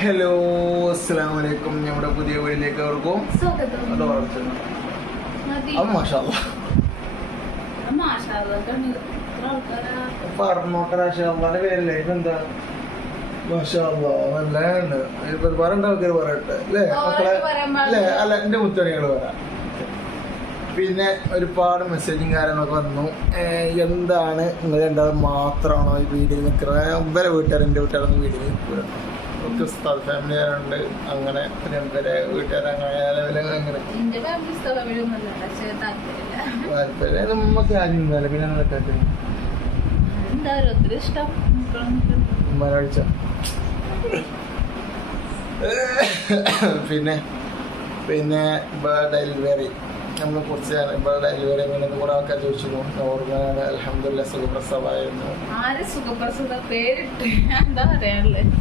Hello അസ്സാം വലൈക്കും നമ്മുടെ പുതിയ വീടിലേക്ക് അവർക്കും? പറഞ്ഞോട്ടെ പേരല്ലേ ഇതെന്താ ആൾക്കാർ പറയട്ടെ? അല്ലേ? ഓ, മക്കളെ അവർക്ക് അല്ലേ? അല്ല എന്റെ മുത്തണികൾ പറയാം. പിന്നെ ഒരുപാട് മെസ്സേജും കാര്യങ്ങളൊക്കെ വന്നു. എന്താണ്? നിങ്ങൾ രണ്ടാളും മാത്രമാണോ ഈ വീട്ടിൽ നിൽക്കുന്നത് ഇവരെ വീട്ടുകാർ എന്റെ വീട്ടുകാരൊന്നും വീട്ടിൽ നിൽക്കൂല. ഒക്കെ ഉസ്താദ് അങ്ങനെ പിന്നെ വീട്ടുകാർ അങ്ങനെ. താല്പര്യം നമുക്ക് ആരും ഇന്നലെ പിന്നെ പിന്നെ പിന്നെ ഡെലിവറി. നമ്മളെ കുറിച്ച് ഡെലിവറി അങ്ങനെ കുറെ ആൾക്കാർ ചോദിച്ചു നോർമലാണ് അലഹമില്ല സുഖപ്രസവായിരുന്നു ആര് സുഖപ്രസവ? പേരിട്ട് എന്താ പറയാനുള്ളത്?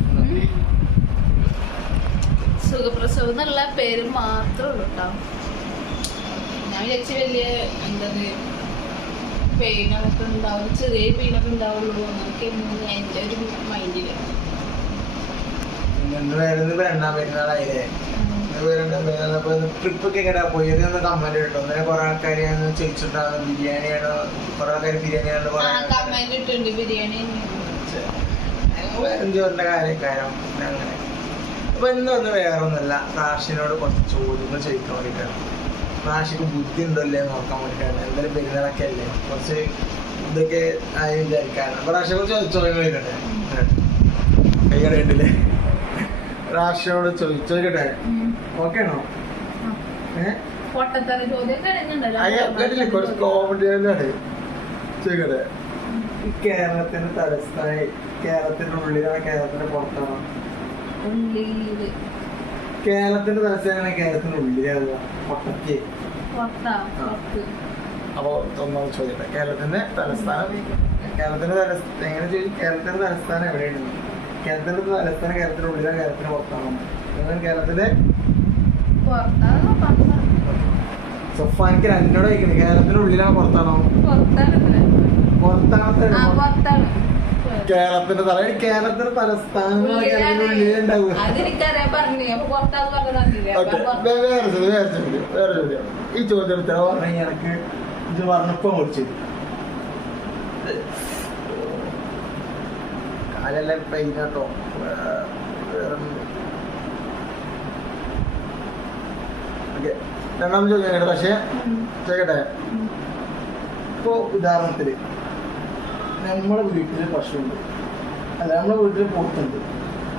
സുഖപ്രസവം എന്നുള്ള പേര് മാത്രമേ ഉള്ളൂ കേട്ടോ ഞാൻ വിചാരിച്ച വലിയ എന്താ പെയിനൊക്കെ ഉണ്ടാവും ചെറിയ പെയിനൊക്കെ ഉണ്ടാവുള്ളൂ എന്നൊക്കെ എന്റെ ഒരു മൈൻഡിൽ പെരുന്നാളായില്ലേ? ട്രിപ്പ് ഒക്കെ എങ്ങനെയാ? പോയത് എന്ന് കമന്റ് ഇട്ടു. അങ്ങനെ കുറെ ആൾക്കാർ ചോദിച്ചിട്ടുണ്ടാകും ബിരിയാണിയാണോ കുറെ ആൾക്കാർ ബിരിയാണിയാണ് എൻജോറിന്റെ കാര്യക്കാരം. അങ്ങനെ. അപ്പൊ ഇന്നൊന്നും വേറൊന്നുമല്ല. റാഷിനോട് കുറച്ച് ചോദ്യങ്ങൾ ചോദിക്കാൻ വേണ്ടിയിട്ടാണ്. റാഷിക്ക് ബുദ്ധി ഉണ്ടല്ലേ നോക്കാൻ വേണ്ടിയിട്ടാണ്. എന്തായാലും പെരുന്നാളൊക്കെ അല്ലേ? കുറച്ച് ഇതൊക്കെ ആയി വിചാരിക്കാനാണ്. അപ്പൊ റാഷിനെ കുറിച്ച് ചോദ്യങ്ങൾ ചോദിക്കട്ടെ? കൈ ഉണ്ടല്ലേ റാഷിനോട് ചോദിച്ചോക്കട്ടെ ഓക്കെ ആണോ? ചോദിക്കട്ടെ ഈ കേരളത്തിന്റെ തലസ്ഥാന കേരളത്തിന്റെ ഉള്ളിലാണ് കേരളത്തിന്റെ പുറത്താണ് കേരളത്തിന്റെ തലസ്ഥാനാണ് കേരളത്തിന്റെ ഉള്ളിലാണ് പുറത്ത് അപ്പൊ ഒന്നാമത് ചോദിക്കട്ടെ കേരളത്തിന്റെ തലസ്ഥാനം. കേരളത്തിന്റെ തലസ്ഥാനം എങ്ങനെ ചോദിച്ചു? കേരളത്തിന്റെ തലസ്ഥാനം എവിടെയാണ്? കേരളത്തിന്റെ തലസ്ഥാനം കേരളത്തിന്റെ ഉള്ളിലാണ് കേരളത്തിന്റെ പുറത്താണോ കേരളത്തിന്റെ പുറത്താ സൊഫാനിക്ക് രണ്ടോടെ ചോദിക്കുന്നത് കേരളത്തിന്റെ ഉള്ളിലാണോ പുറത്താണോ? പുറത്താണ് കേരളത്തിന്റെ തല കേരളത്തിന്റെ തലസ്ഥാനം കേരളത്തിന്റെ ഉള്ളിലുണ്ടാവുക അതെനിക്കറിയാൻ പറഞ്ഞു അപ്പൊ പുറത്താന്ന് പറഞ്ഞില്ലേ ഓക്കെ വേറെ ചോദ്യം വേറെ ചോദ്യം വേറെ ചോദ്യം. ഈ ചോദ്യം ഉത്തരം പറഞ്ഞ എനിക്ക് ഇത് പറഞ്ഞപ്പോ ഓടിച്ചു കാലെല്ലാം പെയിൻ കേട്ടോ ഓക്കെ. രണ്ടാമത് ചോദ്യം കേട്ടോ പക്ഷേ ചോദിക്കട്ടെ? ഇപ്പോ ഉദാഹരണത്തിൽ നമ്മുടെ വീട്ടിൽ പശുണ്ട് അല്ല നമ്മുടെ വീട്ടിൽ പോത്തുണ്ട്.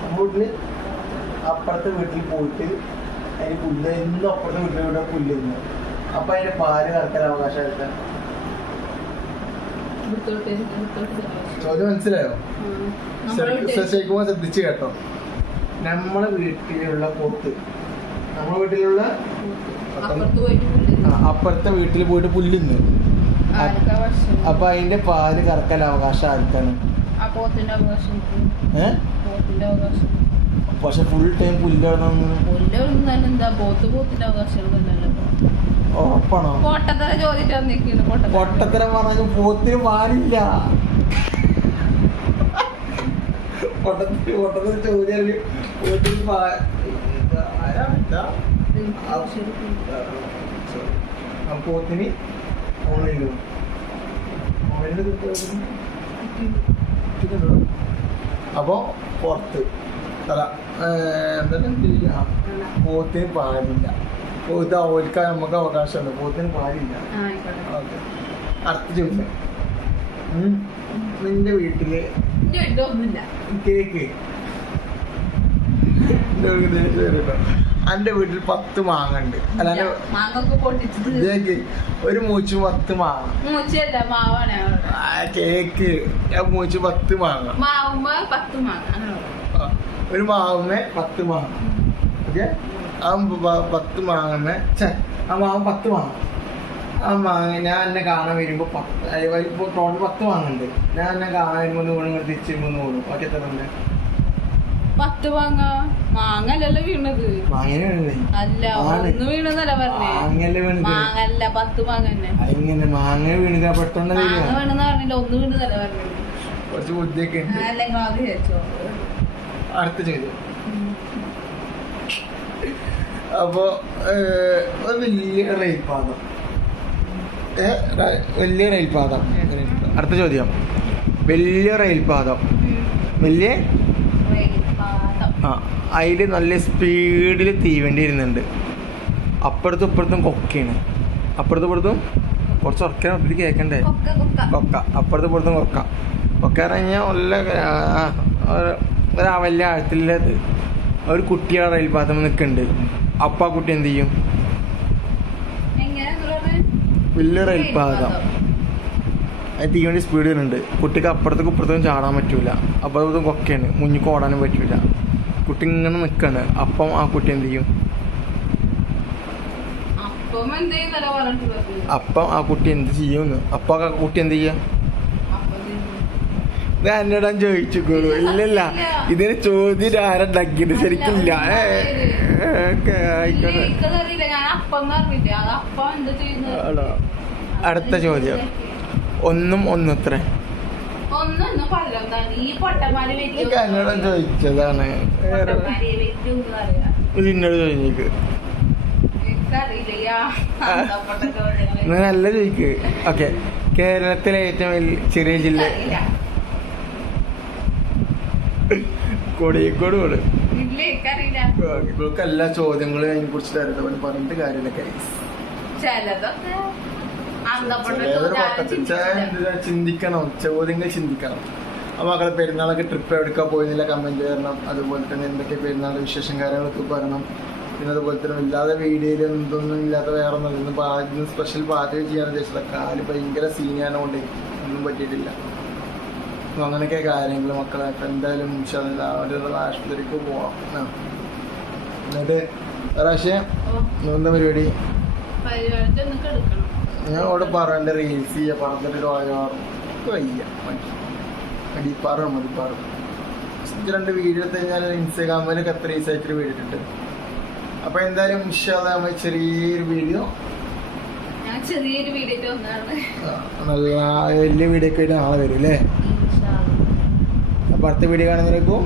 നമ്മുടെ വീട്ടിൽ അപ്പുറത്തെ വീട്ടിൽ പോയിട്ട് അതിന് പുല്ല് എന്നും അപ്പുറത്തെ വീട്ടിൽ ഇവിടെ ഇന്ന് അപ്പൊ അതിന്റെ പാൽ കറക്കാൻ അവകാശം എടുക്കാൻ എടുത്തോട്ട് എടുത്തോട്ട് ചോദ്യം മനസ്സിലായോ? വീട്ടിൽ ശ്രദ്ധിച്ച് കേട്ടോ. നമ്മളെ വീട്ടിലുള്ള പോത്ത് വീട്ടിലുള്ള അപ്പുറത്ത് വീട്ടിൽ പോയിട്ട് പുല്ലിന്ന് അപ്പൊ അതിന്റെ പാൽ കറക്കാൻ അവകാശം ആർക്കാണ്? പക്ഷെ ഫുൾ ടൈം പുല്ലാണ് ഉറപ്പാണോ? പൊട്ടത്തര പറഞ്ഞു പോത്തിന് പാലില്ല. പൊട്ടത്തിന് പൊട്ടത്തിന് ചോദ്യം പോത്തിന് പോത്തിന് ഓണില്ലോ ഓണിൽ കിട്ടുന്നുണ്ടോ അപ്പൊ പുറത്ത് തല എന്താ പോത്തിന് പാലില്ല ഇത് ഓൽക്കാൻ നമുക്ക് അവകാശമുണ്ട് പോത്തിന് പാലില്ല ഓക്കെ അടുത്ത ചോദിച്ചാൽ നിന്റെ വീട്ടിൽ കേക്ക് എന്റെ വീട്ടിൽ ദേഷ്യം വരും എന്റെ വീട്ടിൽ പത്ത് മാങ്ങ ഉണ്ട് അല്ല എന്റെ മാങ്ങൊക്കെ പൊട്ടിച്ചത്. ഒരു മൂച്ച് പത്ത് മാങ്ങ. ആ കേക്ക്. മൂച്ച് പത്ത് മാങ്ങ. ഒരു മാവുമേ പത്ത് മാങ്ങ. ഓക്കെ? ആ പത്ത് മാങ്ങമ്മേ. ഛെ, ആ മാവ് പത്ത് മാങ്ങ. ആ മാങ്ങ ഞാൻ എന്നെ കാണാൻ വരുമ്പോ പത്ത് ടോട്ടൽ പത്ത് മാങ്ങ ഉണ്ട്. ഞാൻ എന്നെ കാണാൻ വരുമ്പോ വീണ് തിരിച്ചു വരുമ്പോ ഒന്ന് ഓക്കെ എത്ര ഉണ്ട്? പത്ത് മാങ്ങ. മാങ്ങ അല്ലല്ലോ വീണത്. മാങ്ങ അല്ല. ഒന്ന് വീണെന്നല്ല പറഞ്ഞേ. മാങ്ങല്ല വീണത്. മാങ്ങ അല്ല പത്ത് മാങ്ങ തന്നെ. മാങ്ങ വീണുക പെട്ടെന്ന് മാങ്ങ വീണെന്ന് പറഞ്ഞില്ല ഒന്ന് വീണെന്നല്ല പറഞ്ഞത് കുറച്ച് ബുദ്ധിയൊക്കെ ഉണ്ട്. അല്ലെങ്കിൽ അത് വിചാരിച്ചോ. അടുത്ത ചോദ്യം. അപ്പോ വലിയ റെയിൽപാതം. ഏ, റ- വലിയ റെയിൽപാതം. അടുത്ത ചോദ്യം. വലിയ റെയിൽപാതം. വലിയ. ആ അതിൽ നല്ല സ്പീഡിൽ തീവണ്ടി ഇരുന്നുണ്ട് അപ്പുറത്തും ഇപ്പുറത്തും കൊക്കയാണ്. അപ്പുറത്തും ഇപ്പുറത്തും കുറച്ച് ഉറക്കാൻ ഇത് കേൾക്കണ്ടേ കൊക്ക അപ്പുറത്തും ഇപ്പുറത്തും കൊക്ക. കൊക്ക നല്ല ആ, ഒരു- ഒരു വലിയ ആഴത്തിലുള്ളത് ഒരു കുട്ടിയുടെ റെയിൽപാതം നിൽക്കുന്നുണ്ട്. അപ്പ ആ കുട്ടി എന്ത് ചെയ്യും? വലിയ റെയിൽ പാതം. അത് തീവണ്ടി സ്പീഡ് വരുന്നുണ്ട്. കുട്ടിക്ക് അപ്പുറത്തേക്ക് ഇപ്പുറത്തേക്കും ചാടാൻ പറ്റൂല. അപ്പുറത്തും കൊക്കയാണ്. മുന്നിക്ക് ഓടാനും പറ്റൂല. കുട്ടി ഇങ്ങനെ നിൽക്കാണ് അപ്പം ആ കുട്ടി എന്ത് ചെയ്യും? അപ്പം ആ കുട്ടി എന്ത് ചെയ്യും അപ്പൊ ആ കുട്ടി എന്ത് ചെയ്യാ? ഇത് ഇത് എന്നോട് ഞാൻ ഇല്ലല്ല. ഇതിന് ചോദ്യം ആരുണ്ടാക്കിയത് ശരിക്കില്ല. ആയിക്കോട്ടെ. അടുത്ത ചോദ്യം. ഒന്നും ഒന്നത്ര. എന്നോട് ചോദിച്ചതാണ്. നിന്നോട് നിങ്ങൾ നല്ല ചോദിക്ക്. ഓക്കെ. കേരളത്തിലെ ഏറ്റവും വലിയ ചെറിയ ജില്ല. കോഴിക്കോട് കോട് എനിക്കറിയില്ല. എല്ലാ ചോദ്യങ്ങളും അതിനെ കുറിച്ച് പറഞ്ഞിട്ട് കാര്യമില്ല ചിലതൊക്കെ ചിന്തിക്കണം ചോദ്യങ്ങൾ ചിന്തിക്കണം. അപ്പൊ മക്കളെ പെരുന്നാളൊക്കെ ട്രിപ്പ് എടുക്കാൻ പോയിരുന്നില്ല കമന്റ് വരണം. അതുപോലെ തന്നെ എന്തൊക്കെ പെരുന്നാൾ വിശേഷം കാര്യങ്ങളൊക്കെ പറയണം. പിന്നെ അതുപോലെ തന്നെ ഇല്ലാതെ വീഡിയോയിൽ എന്തൊന്നും ഇല്ലാത്ത വേറെ ഒന്നും പാചകം സ്പെഷ്യൽ പാചകം ചെയ്യാൻ ഉദ്ദേശിച്ചത് കാൽ ഭയങ്കര സീനായതുകൊണ്ട് ഒന്നും പറ്റിയിട്ടില്ല. അപ്പൊ അങ്ങനെയൊക്കെ കാര്യങ്ങൾ മക്കളെ. അപ്പൊ എന്തായാലും അവരുടെ ആശുപത്രിക്ക് പോവാം. എന്നിട്ട് പ്രാവശ്യം എന്താ പരിപാടി? പരിപാടി ഞാൻ അവിടെ റീൽസ് ചെയ്യാ പറഞ്ഞിട്ട് വയ്യ. അടിപ്പാറ മതിപ്പാറ രണ്ട് വീഡിയോ എടുത്ത് ഇൻസ്റ്റാഗ്രാമിലൊക്കെ എത്ര ഈസായിട്ട് വീഡിയോ ഇട്ടിട്ട്. അപ്പൊ എന്തായാലും നമ്മൾ ചെറിയൊരു വീഡിയോ ചെറിയൊരു വീഡിയോ നല്ല വലിയ വീഡിയോ ഒക്കെ നാളെ വരും അല്ലേ? അപ്പൊ അടുത്ത വീഡിയോ കാണുന്നവരേക്കും